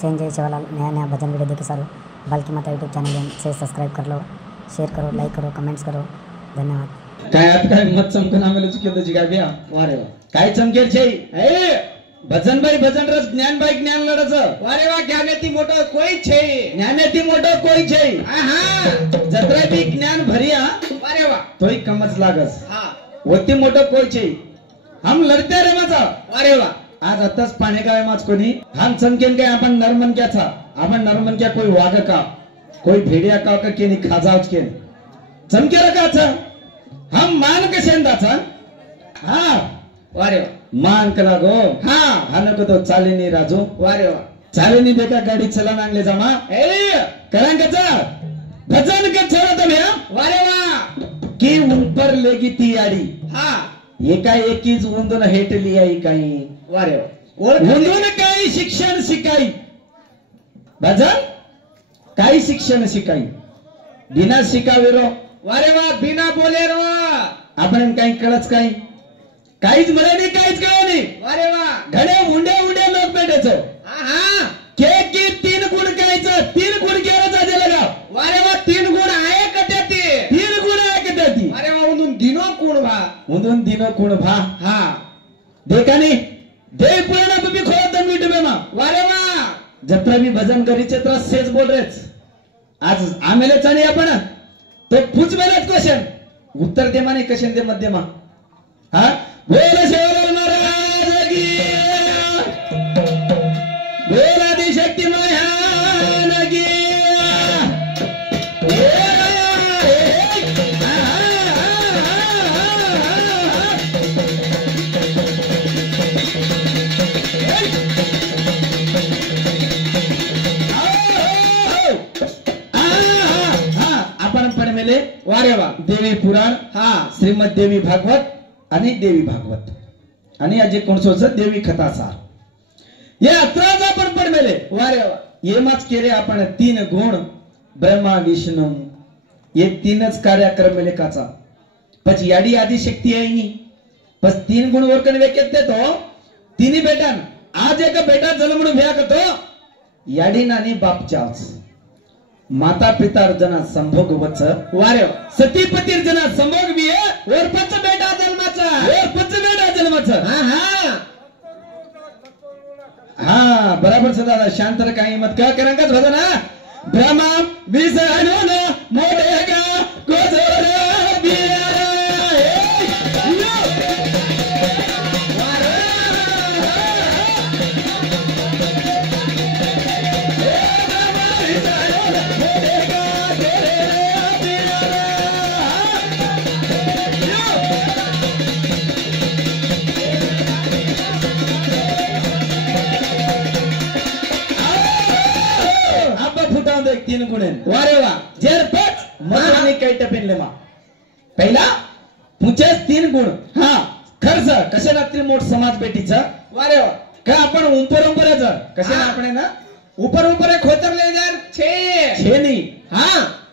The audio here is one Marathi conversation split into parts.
संजय चौलाल नया नया भजन वीडियो देखे सारो बाल्की माता यूट्यूब चैनल से सब्सक्राइब कर लो, शेयर करो, लाइक करो, कमेंट्स करो. धन्यवाद. काय आता काय मत चमकन आम्हाला चुकी होती काय बिया वारे वा काय चमकेल छे ए भजन बाई भजन रस ज्ञान बाई ज्ञान लडच वारे वा ज्ञानेती मोठो कोई छे ज्ञानेती मोठो कोई छे हा जत्रा बी ज्ञान भरिया वारे वा तोय कमच लागस हा वती मोठो कोई छे हम लढते रे माझा वारे वा आज आताच पाणे गावे माच कोणी हम चमकेन काय आपण नरमन क्याचा आपण नरमन क्या कोई वाग का कोई भेड़िया का केनी खाजावच के चमके रकाचा हम मान कशेंदाचा हा वारे वा मान कला गो हा हानको तो चाले नहीं राजू वारे वा चाले नहीं देखा गाड़ी चलान आणले जमा ए करंगचा भजन के छोड़ा तो भैया वारे वा की ऊपर लेगी ती याडी हा एका एकीच उंदून हेट लियाई काही वारे वा उंदून काही शिक्षण शिकाई भजन काही शिक्षण शिकाई बिना शिकावेरो वारे वा बिना बोले रो आपण काही कळच काही काहीच मला नाही काहीच कळलं नाही अरे वा घडे उंडे उंडे लोक भेटायचं हा के की 3 गुण कायचं 3 गुण केराचा दिला गाव अरे वा 3 गुण आहे कट्या ते 3 गुण आहे कट्या ती अरे वा उंदून दिनो कोण भा हा देखानी दे पुराना तुम्ही खोलत मीठ बेमा अरे वा जत्रा भी भजन करी चित्र सेच बोल रेच आज आमेले चाणी आपण तो पूछ मेलेच क्वेश्चन उत्तर दे माने क्वेश्चन दे मध्यमा हा बोल शिवलाल महाराज की बोल आदिशक्ती महान की आपण पण मेले वारे वा देवी पुराण हा श्रीमद देवी भागवत आणि देवी भागवत आणि अजे कोणसोच देवी कथासार या अत्राचा पण पण मेले वारे वा ये माच केरे आपण 3 गुण ब्रह्मा विष्णू ये 3च कार्यक्रम मेले काचा पच याडी आदि शक्ती आहे नी पच 3 गुण वरकन वेकेत देतो तिनी बेटान आज एक बेटा जन्मणू भ्या करतो याडी नानी बापचाच माता पिता जना संभोग वच वारे सतीपती जना संभोग भी है और पच बेटा जन्माचा हा बराबर से दादा शांत रे काही मत का करंगच भजन ब्रह्मा विष्णू मोठे का कोजर बिया एक 3 गुण वारे वा जेर पच मनाने काही टपेनले मा पहिला पुचेस 3 गुण हा खर्च कशा रात्री मोठ समाज बेटीचा वारे वा का आपण ऊपर कशा आपण ना ऊपर खोतरले जर छे नाही हा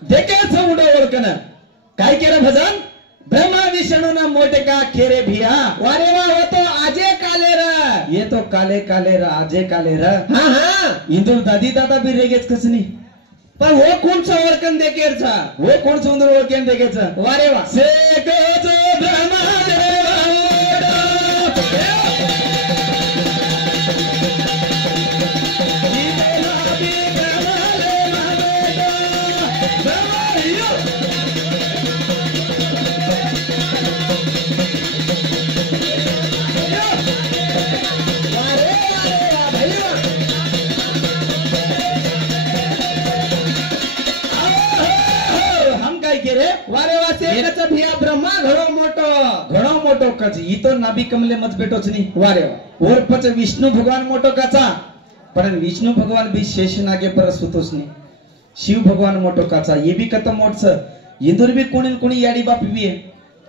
देखे समुड ओळखन काय केलं भजन ब्रह्मा विष्णू ना मोठे का खेरे भिया वारे वा होतो आजे काले र ये तो काले काले र आजे काले र हा हा इंदुर दादी दादा भी रेगेच कसनी पण वो कोणचं ओळखन देकेरचा वो कोण सुंदर ओळखन देकेचा वारे वा सेकच ब्रह्मादेव वारे वासे एकच भिया ब्रह्मा घडो मोठो कच इतो नाभी कमले मत बेटोच नी वारे वा और पच विष्णु भगवान मोठो काचा पण विष्णु भगवान भी शेष नागे पर सुतोच नी शिव भगवान मोठो काचा ये भी कत मोठच इंदुर भी कोणी याडी बाप भी है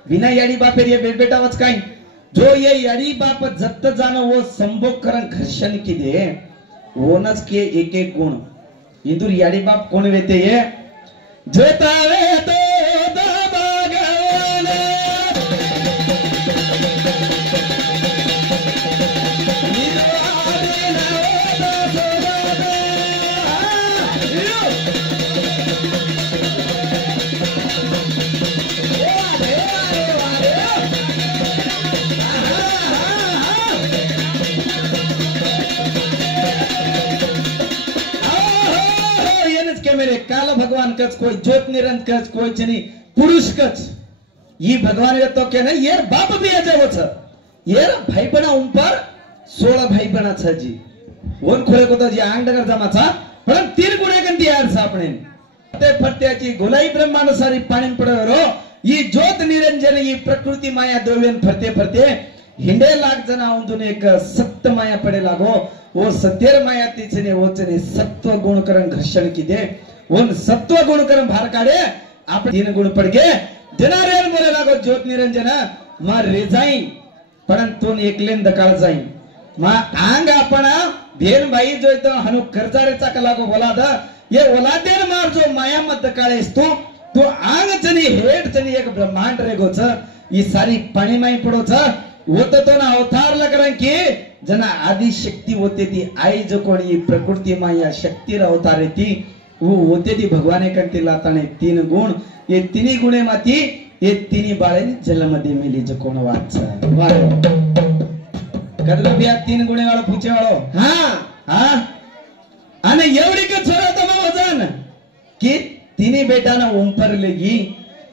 बिना याडी बाप रे बेटा वच काय जो ये याडी बाप जत्त जानो वो संभोग करन घर्षण की दे वोनच के एक एक गुण इंदुर याडी बाप कोण वेते ये जोतावे तो मेरे काल भगवान कच कोई ज्योत निरंजन कच कोई चनी पुरुष कच ये भगवान ये तो कहना यार बाप भी आ जाओ छ यार भाई बना ऊपर 16 भाई बना छ जी वन खोले को तो जी आंग डगर जमा था पण 3 गुणे गंती यार सापणे ते फत्याची गोलाई ब्रह्मांड सारी पाणी पडरो ये ज्योत निरंजन ये प्रकृति माया द्रव्यन फरते फरते हिंडे लाख जना उंदून एक सत्य माया पडे लागो वो सत्यर माया तिचने वचने सत्व गुणकरण घर्षण किदे वन सत्व गुणकरण भार काढे आपण 3 गुण पडगे जनारेल बोले लागो ज्योत निरंजन मा रेजाई पण तोन एकलेन दकाळ जाई मा आंग आपण भेन बाई जो तो हनु खर्चारेचा कलागो बोला द ये ओलादेर मार जो माया मत काळेस तो आंग चनी हेट चनी एक ब्रह्मांड रेगो छ ये सारी पाणी माई पडो छ होत तो ना अवतार लगरं की जना आदि शक्ती होते ती आई जो कोणी प्रकृती माया शक्तीर अवतार ती वो होते ती भगवाने कंती लाताने 3 गुण ये 3 गुणे माती ये 3 बाळे जलमध्ये मेली जो कोण वाच वारो कदला बिया 3 गुणे वाळो पूछे वाळो हा आणि एवढी का छोरा तमा वजन की 3 बेटाना ऊपर लेगी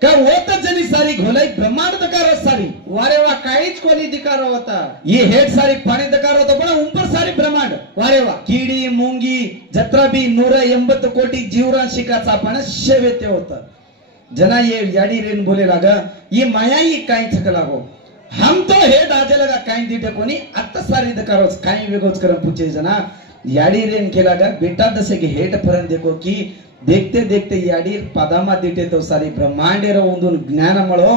का होत जनी सारी घोलाई ब्रह्मांड दकार सारी वारे वा काहीच कोणी दिकार होता ये हेड सारी पाणी दकार होता पण ऊपर सारी ब्रह्मांड वारे वा कीडी मुंगी जत्रा भी 180 कोटी जीवराशिकाचा पण शेवेते होता जना ये याडी रेन बोले लागा ये माया ही काय थक लागो हम तो हेड आजे लगा काय दिटे कोणी आता सारी दकारोच काय वेगोच कर पूछे जना याडी रेन केलागा बेटा दसे के हेड परन देखो की देखते देखते याडी पदामा दिटे तो सारी ब्रह्मांडेर उंदून ज्ञान मळो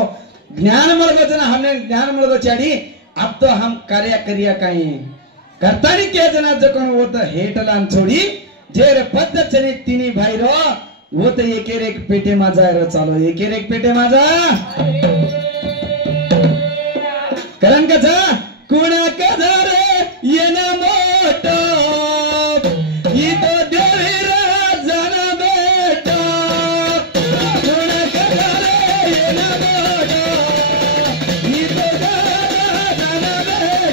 जना हमने ज्ञान मळो चाडी अब तो हम कार्य करिया काई करतानी के जना जकोन होत हेटलान छोडी जेर पद्धत चनी 3 भाई रो वो तो एक पेटे माझा रे चालो एक पेटे माझा कारण कसा कुणा कधारे येना मोठो ही तो देवी राजाना बेटा कुणा कधारे येना मोठो ही तो राजाना बेटा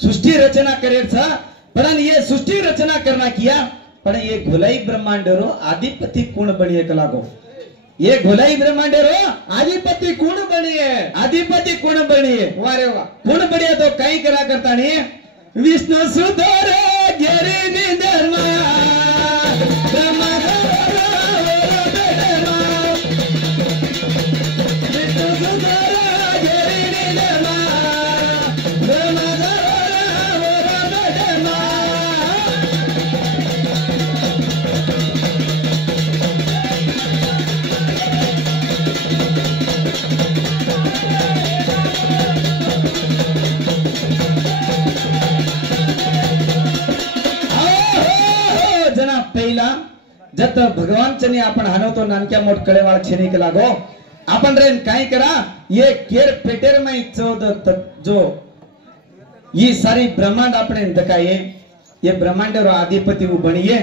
सृष्टि रचना करेर छ पण ये सृष्टि रचना करना किया पण ये घोलाई ब्रह्मांडरो आदिपति कोण बनिए कलागो ये घोलाई ब्रह्मांडरो आदिपति कोण बनिए वारे वा कोण बनिए तो काही करा करता ने विष्णु सुधर घेरी निधर्मा ब्रह्मा जत भगवान चनी आपण हानवतो नानक्या मोठ कळेवाळ छेनिक लागो आपण रेन काय करा ये केर पेटेर मै चौद जो ये सारी ब्रह्मांड आपने दकाये ये ब्रह्मांड रो अधिपति वो बनिए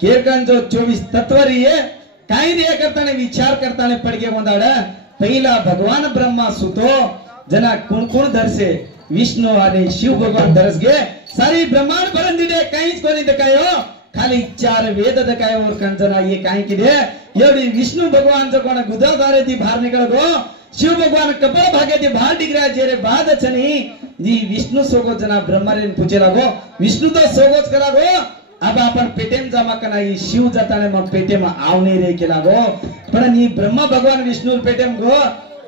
केर कन जो 24 तत्व रिये काय दिया करताने विचार करताने पडगे गोंदाड पहिला भगवान ब्रह्मा सुतो जना कोण कोण धरसे विष्णू आणि शिव भगवान धरस घे सारी ब्रह्मांड भरून दिले काहीच कोणी काय हो खाली 4 वेद काय और कंचना ये काय किदे एवढी विष्णु भगवान जो कोण गुदळदारे ती बाहेर निकळ गो शिव भगवान कपाळ भागे ती बाहेर निकळा जेरे बाद छनी जी विष्णु सोगो जना ब्रह्मारेन पूजे लागो विष्णु तो सोगोच करा गो अब आपण पेटेम जमा कना ही शिव जाताने मग पेटेम आवने रे केला गो पण ही ब्रह्मा भगवान विष्णु पेटेम गो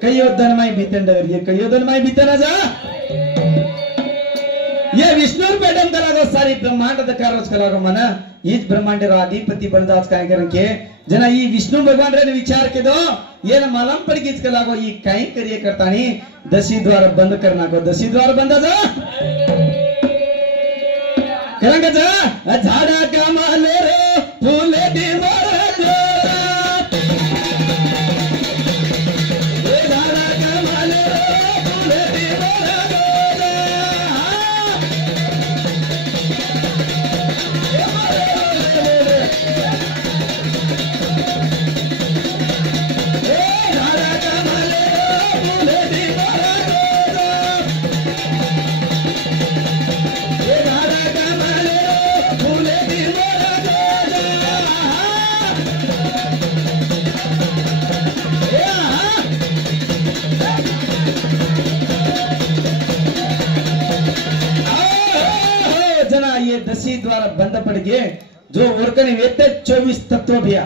कयो दनमाई भीतंडर ये कयो दनमाई भीतना जा ये विष्णु पेटम करा गो सारी ब्रह्मांड कारोच करा गो मना इस ब्रह्मांड रो अधिपति बनदास काय करन के जना ई विष्णु भगवान रे विचार के दो ये न मालम पड़ कीच कला गो ई काय करिए करतानी दसी द्वार बंद करना को दसी द्वार बंद जा करंग जा झाडा कमाले रे फूले दी मारा दसी द्वारा बंद पड़ गए जो ओरकने वेते 24 तत्व भैया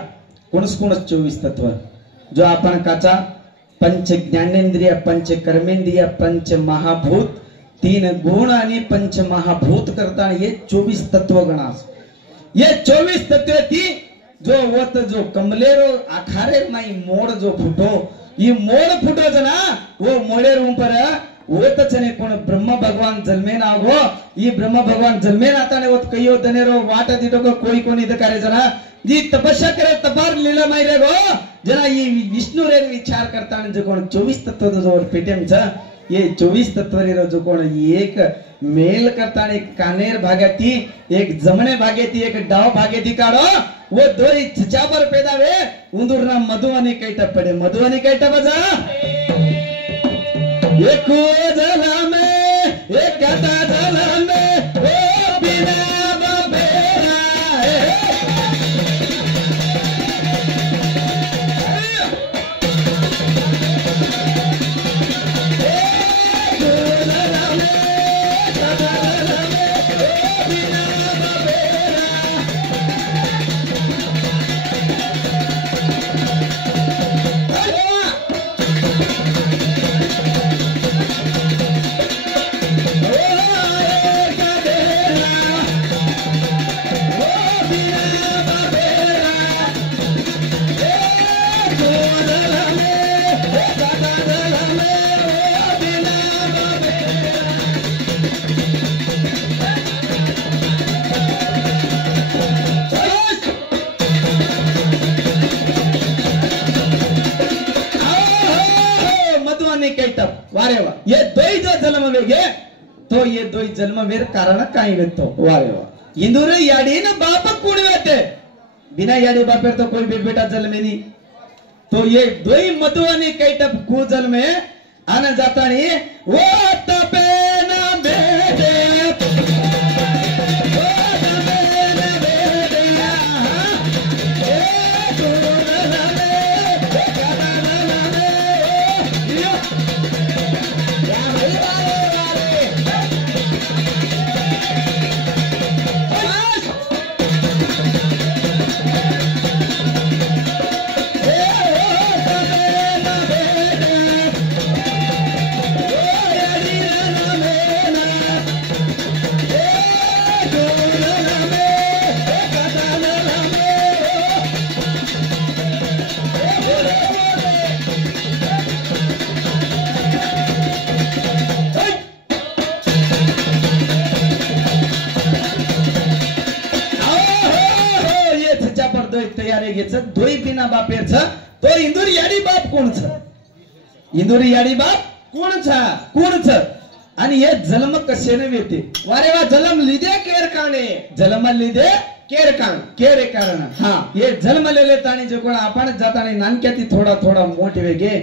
कोणस 24 तत्व जो आपण काचा पंच ज्ञानेंद्रिय पंच कर्मेंद्रिय पंच महाभूत 3 गुण आणि पंच महाभूत करता ये 24 तत्व गणास ये 24 तत्व थी जो वत जो कमलेरो आखारे माई मोड़ जो फुटो ये मोड़ फुटो जना वो मोड़े रूम पर ओतचने कोण ब्रह्म भगवान जन्मेन आगो ई ब्रह्म भगवान जन्मेन आताने ओत कयो दनेरो वाट दिटो को कोई कोनी इद करे जना जी तपस्या करे तपार लीला माई रे गो जना ई विष्णु रे विचार करता जो कोण 24 तत्व जो पेटेम छ ये 24 तत्व रे जो कोण एक मेल करता एक कानेर भागेती एक जमणे भागेती एक डाव भागेती काढो वो दोरी छचाबर पैदा वे उंदुरना मधुवनी कैटा पडे मधुवनी कैटा बजा एक जला में एक कथा जला में ओ बिना बबेरा वारे वा ये दोई जो जन्म वेगे तो ये दोई जन्म वेर कारण काही वेतो वारे वा इंदुर याडी न बाप कुण वेते बिना याडी बापेर तो कोई बेटा जन्मे नी तो ये दोई मधुवनी कैटप कु जन्मे आन जातानी वो तपे न बेटे दोई बिना बापेर छ तो इंदुर याडी बाप कोण छ इंदुर याडी बाप कोण छ आणि हे जन्म कशेने वेते वारे वा जन्म लिदे केर काणे जन्म लिदे केर कारण हा ये जन्म लेले ताणी जो कोण आपण जातानी नानक्याती थोडा मोठे वेगे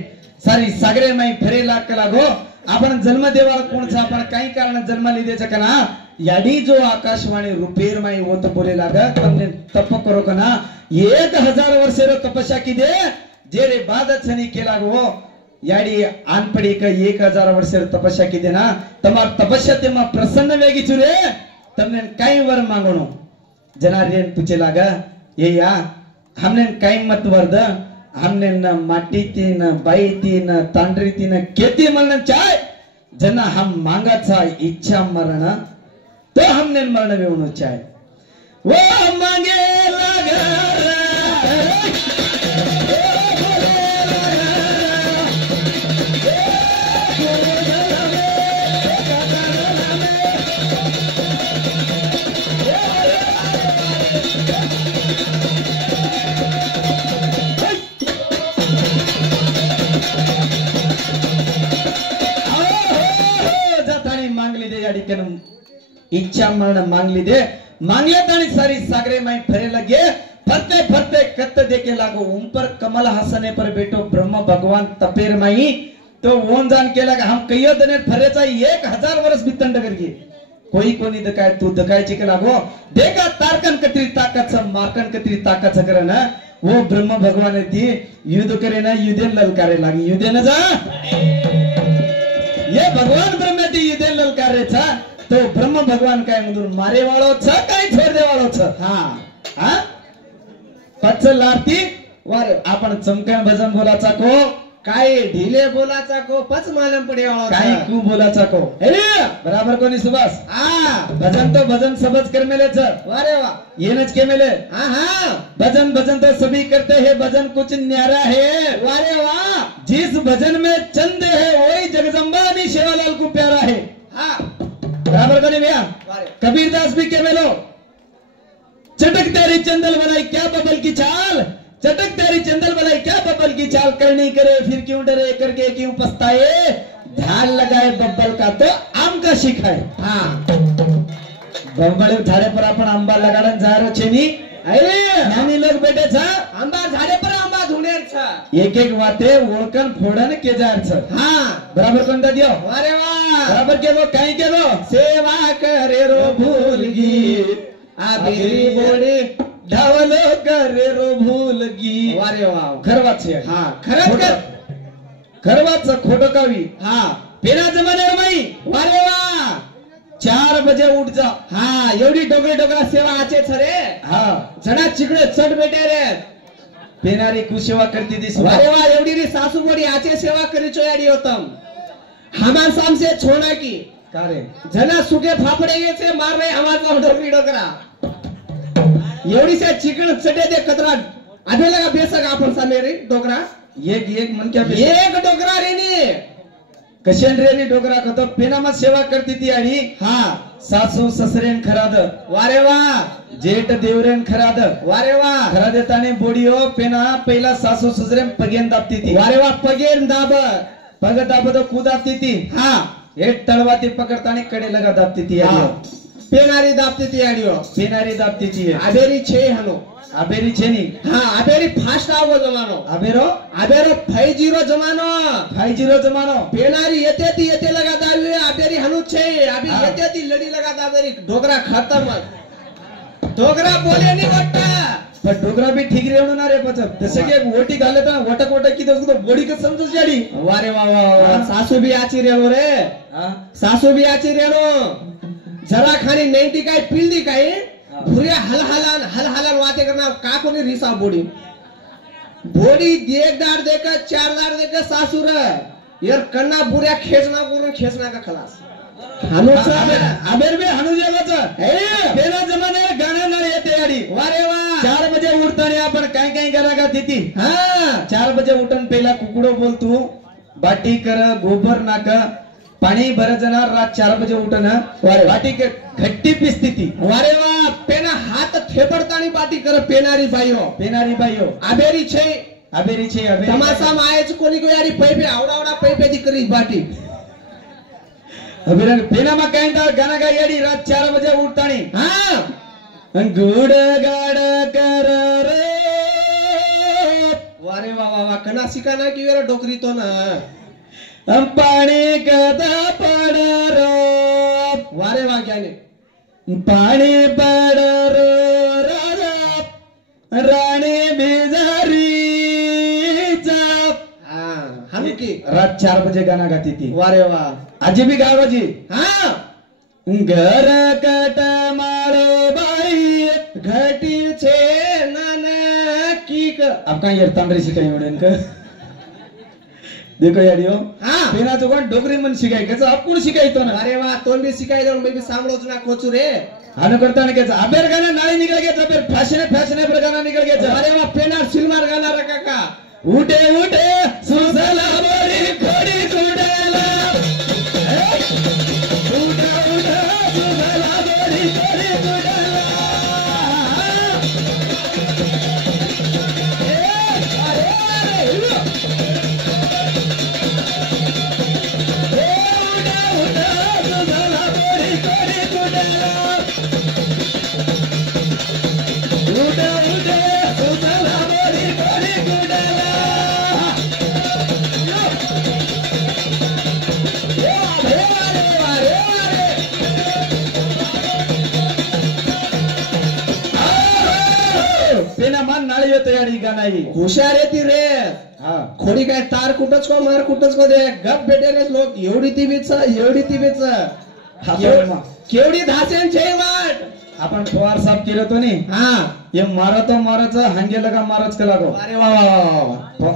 सारी सागरे माई फेरे लाग लागो आपण जन्म देवाला कोणचा आपण काही कारण जन्म लिहिदेचा का ना याडी जो आकाशवाणी रुपेर माई होत बोले लागा तुमने तप करो का ना 1000 वर्ष रो तपस्या की दे जे रे बाद छनी केला गो याडी आनपड़ी का 1000 वर्ष रो तपस्या की दे ना तमार तपस्या ते मा प्रसन्न वेगी चुरे तुमने कई वर मांगणो जनारेन पूछे लागा ये या हमने कई मत वर्द हमने न माटी ती न बाई ती न तांडरी ती न केती मरण चाय जना हम मांगाचा इच्छा मरण तो हमने मरण वेवणो चाय वो मांगे लगा इच्छा मरण मांग ली दे मांगले तानी सारी सागरे माई फरे लगे फरते फरते कत्त देके लागो ऊपर कमल हसने पर बेटो ब्रह्म भगवान तपेर माई तो वोन जान के लगा हम कईयो दने फरेचा 1000 वर्ष बितंड करगी कोई कोणी दकाय तू दकायची के लागो देखा तारकन कतरी ताकत स मारकन कतरी ताकत स करे ना वो ब्रह्म भगवान ती युद्ध करे ना युद्धे ललकारे लागी युद्धे न जा ये भगवान ब्रह्म ती युद्धे ललकारे छा तो ब्रह्म भगवान काय म्हणून मारे वाळो छ काय छोड दे वाळो छ हा पचल आरती वर आपण चमकन भजन बोलाचा को काय ढीले बोलाचा को पच मालम पडे वाळो काय कू बोलाचा को अरे बराबर कोणी सुभाष भजन तो भजन सबज कर मेले छ वारे वा येनच के मेले भजन भजन तो सभी करते हैं भजन कुछ न्यारा है वारे वा जिस भजन में चंद है वही जगदम्बा नी शेवालाल को प्यारा है बराबर कने भैया कबीरदास भी के मेलो चटक तेरी चंदल बनाई क्या बबल की चाल चटक तेरी चंदल बनाई क्या बबल की चाल करनी करे फिर क्यों डरे करके क्यों पछताए ध्यान लगाए बब्बल का तो आम का शिखाए बब्बल झाड़े पर अपन आंबा लगाडन जारो छेनी अरे नानी लोग बैठे छा आंबा झाड़े पर आंबा धुनेर छा एक एक वाते ओळकन फोडन के जार छ बराबर कोणता दियो अरे वाह बराबर केलो काय केलो सेवा करे रो भूलगी आबेरी बोडे धावलो करे रो भूलगी अरे वाह खरवाच छे खरवाच खोटो कावी पेना जमान्यावर माई अरे वाह 4 बजे उठ जा एवढी डोगरा सेवा आचे छरे जडा चिकडे चढ बेटे रे पेनारी कुसेवा करती दिस अरे वाह एवढी री सासू बोडी आचे सेवा करी चोयाडी होतम हमार सामसे छोना की कारे जना सुके फाफडे ये से मार रहे हमार डोगरी डोगरा एवढी से चिकन चढे दे कतरा आबे लगा बेसक आपण सामे रे डोगरा एक मन क्या एक डोगरा रे नी कशन रेनी डोगरा कतो पेनामा सेवा करती ती आणि सासू ससरेन खराद वारे वा जेठ देवरेन खराद वारे वा खरा देताने बोडियो पेना पहिला सासू ससरेन पगेन दाबती ती वारे वा पगेन दाब पग दाब तो कुदाबती ती एक तळवाती पकडताने कडे लगा दाबती ती पेनारी दाबती ती आडियो पेनारी दाबती ती आबेरी छे हनो आबेरी छेनी आबेरी फास्ट आवो जमानो आबेरो 50 जमानो पेनारी येते लगा दावी आबेरी हनु छे आबी येते ती लडी लगा दावेरी डोगरा खत्म डोगरा बोले नहीं वट्टा पर डोगरा भी ठीक रेवणो ना रे पच जसे की वोटी घाले ता वटक की तो बॉडी का समझ जाडी वारे वाह सासू भी आची रेलो रे सासू भी आची रेलो जरा खानी 90 काय पिलदी काय भुरे हलहलन वाते करना का कोनी रिसा बोडी एक दार देकर 4 दार देकर सासुर यार कन्ना बुऱ्या खेचना का खलास हनु आबेर में हनु जेवाच पेना जमाने गाणं ना येते याडी वारे वा 4 बजे उठताने आपण काय करा का तिती 4 बजे उठन पहिला कुकुडो बोलतू बाटी कर गोबर नाक पाणी भर जना रात 4 बजे उठन बाटी के घट्टी पिसती ती वारे वा पेना हात थेपडतानी बाटी कर पेनारी बाईयो आबेरी छे तमासा मायच कोणी को यारी पैपे आवडा पैपे दी करी बाटी अबेरंग पेना मा काय गाना गा याडी रात 4 बजे उठतानी गुड गाड कर रे वारे वा कना सिकाना की वेरा डोकरी तो ना पाणी कदा पडरो वारे वा ज्ञाने पाणी पडरो राणी बिजारीचा हम की रात 4 बजे गाना गाती थी वारे वा आजी भी गावाजी हाँ घर कट मारो बाई घटी छे नाना की अब कहाँ यार तांडरी शिकाई उड़े इनका देखो यार यो हाँ पेना तो कौन डोगरी मन शिकाई कैसे आप कौन शिकाई तो ना अरे वाह तोन भी सिखाई दो मैं भी सांभळोच ना कोचू रे हानो करता नहीं कैसे अबेर गाना नाली निकल गया अबेर फैशन पर गाना निकल गया अरे वाह पेनार सिलमार गाना रे काका उठे उठे सुसला बोरी खोडी कुडाला उठे उठे सुसला बोरी खोडी कुडाला नाळी तयारी का नाही हुशार येते रे हा खोडी काय तार कुठच को मार कुठच को दे गप बेटेले लोक एवढी टीव्हीच केवढी धासेन छे वाट आपण पवार साहेब केलं तो नी हा ये मारतो मारच हांगे लगा मारच कला गो अरे वा वा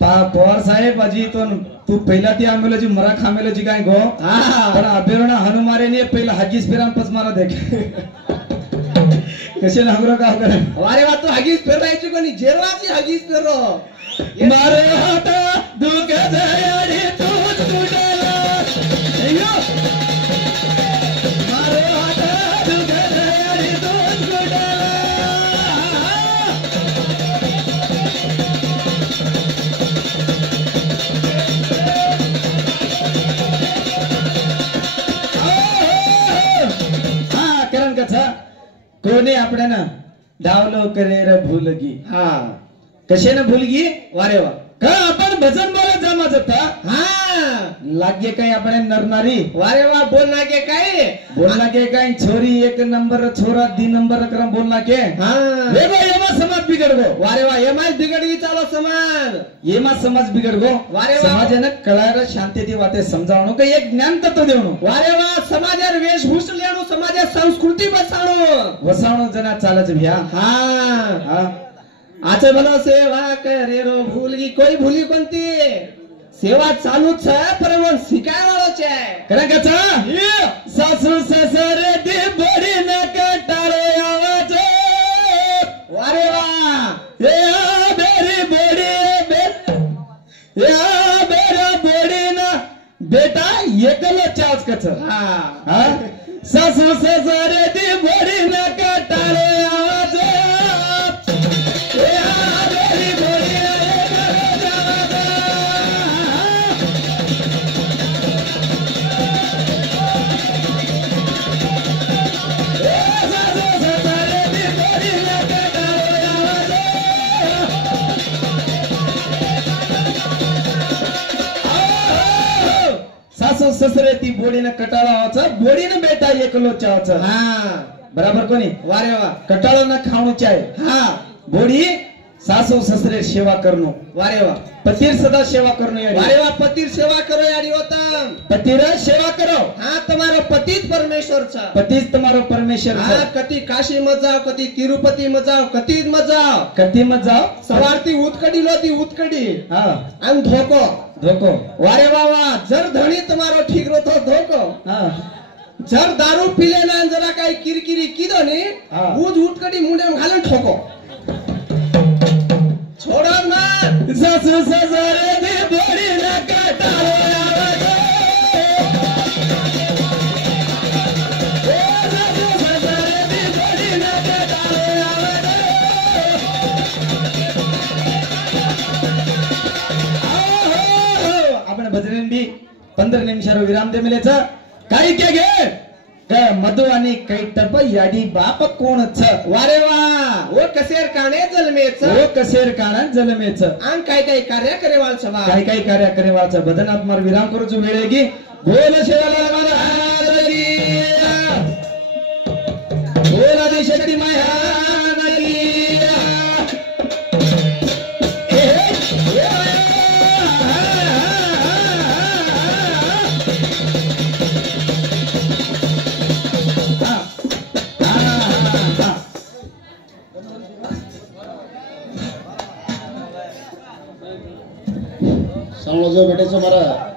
वा पवार साहेब अजी तो तू पहिला ती आमेलोजी मरा खामेलोजी काय गो हा पण अबेरणा हनुमारे ने पहिला हगीस फिरान पच मारा देख कसे नागरो का करे अरे वा तू हगीस फिरायची कोणी जेरवाची हगीस फिरो मारे हात दुख दयाडी तूच कुडला अय्यो मारे हात दुख दयाडी तूच कुडला हा करण कथा कोणी आपल्याला धावलो करे रे भूलगी हा कशे ना भूलगी वारे वा का आपण भजन बोलत जमा जाता हा लागे काय आपण नरनारी वारे वा बोलना के काय बोलना के काय छोरी 1 नंबर छोरा 2 नंबर क्रम बोलना के हा वेगो येमा समाज बिगड़ गो वारे वा एमाच बिगडगी चालो समाज येमा समाज बिगड़ गो वारे वा. समाजाने कळायला शांतती वाते समजावणो का एक ज्ञान तत्व देवणो वारे वा समाजार वेशभूष लेणू समाजार संस्कृती बसाणू वसावणो जना चालच भ्या हा हा आचे भलो सेवा करे रो भूलगी कोई भूली कोणती सेवा चालूच है पर मन शिकाय वाळोच आहे करा कचा सासू ससरे दी बडी न कटाळे आवाज वारे वा ए बेरी बडी या बेरा बडी ना बेटा एकलो चाच कच हा हा सासू ससरे दी बडी न कटाळे आवाज या बेरी बडी सासू ससरे ती बोडीनं कटाळा व्हायचा बोडीनं बेटा एकलो चावाचा हा बराबर कोणी वारे वा कटाळो न खाणू चाय हा बोडी सासू ससरे सेवा करणो वारे वा पतीर सदा सेवा करणो याडी वारे वा पतिर सेवा करो याडी होतम पतीर सेवा करो हा तुम्हारो पतित परमेश्वर छ पतीच तुम्हारो परमेश्वर हा कती काशी मत जाओ कती तिरुपती मत जाओ कती मत जाओ कती मत जाओ सवारती उतकडी लो ती उतकडी हा आणि धोको धोको वारे बाबा जर धणी तुम्हारो ठीक रो तो धोको हा जर दारू पिले ना जरा काही किरकिरी किदो नी हा. उज उतकडी मुंडे घालून ठोको छोडो ना सासू ससरे दी बोडी न कटाळो आवाज सासू ससरे दी बोडी न कटाळो आवाज आपण भजन बी 15 निमिषावर विराम दे मिलेचा काही के घे मधु आणि कैटप याडी बाप कोणच वारे वा ओ कसेर काणे जलमेच ओ कसेर काणा जलमेच आन काय काय कार्य करे वाळसवा काही कार्य करे वाचा बदनात मार विराम करूच वेळे की बोल शिवाला महाराज की बोल आदिशक्ती महाराज की सांगलो जो भेटायचो मला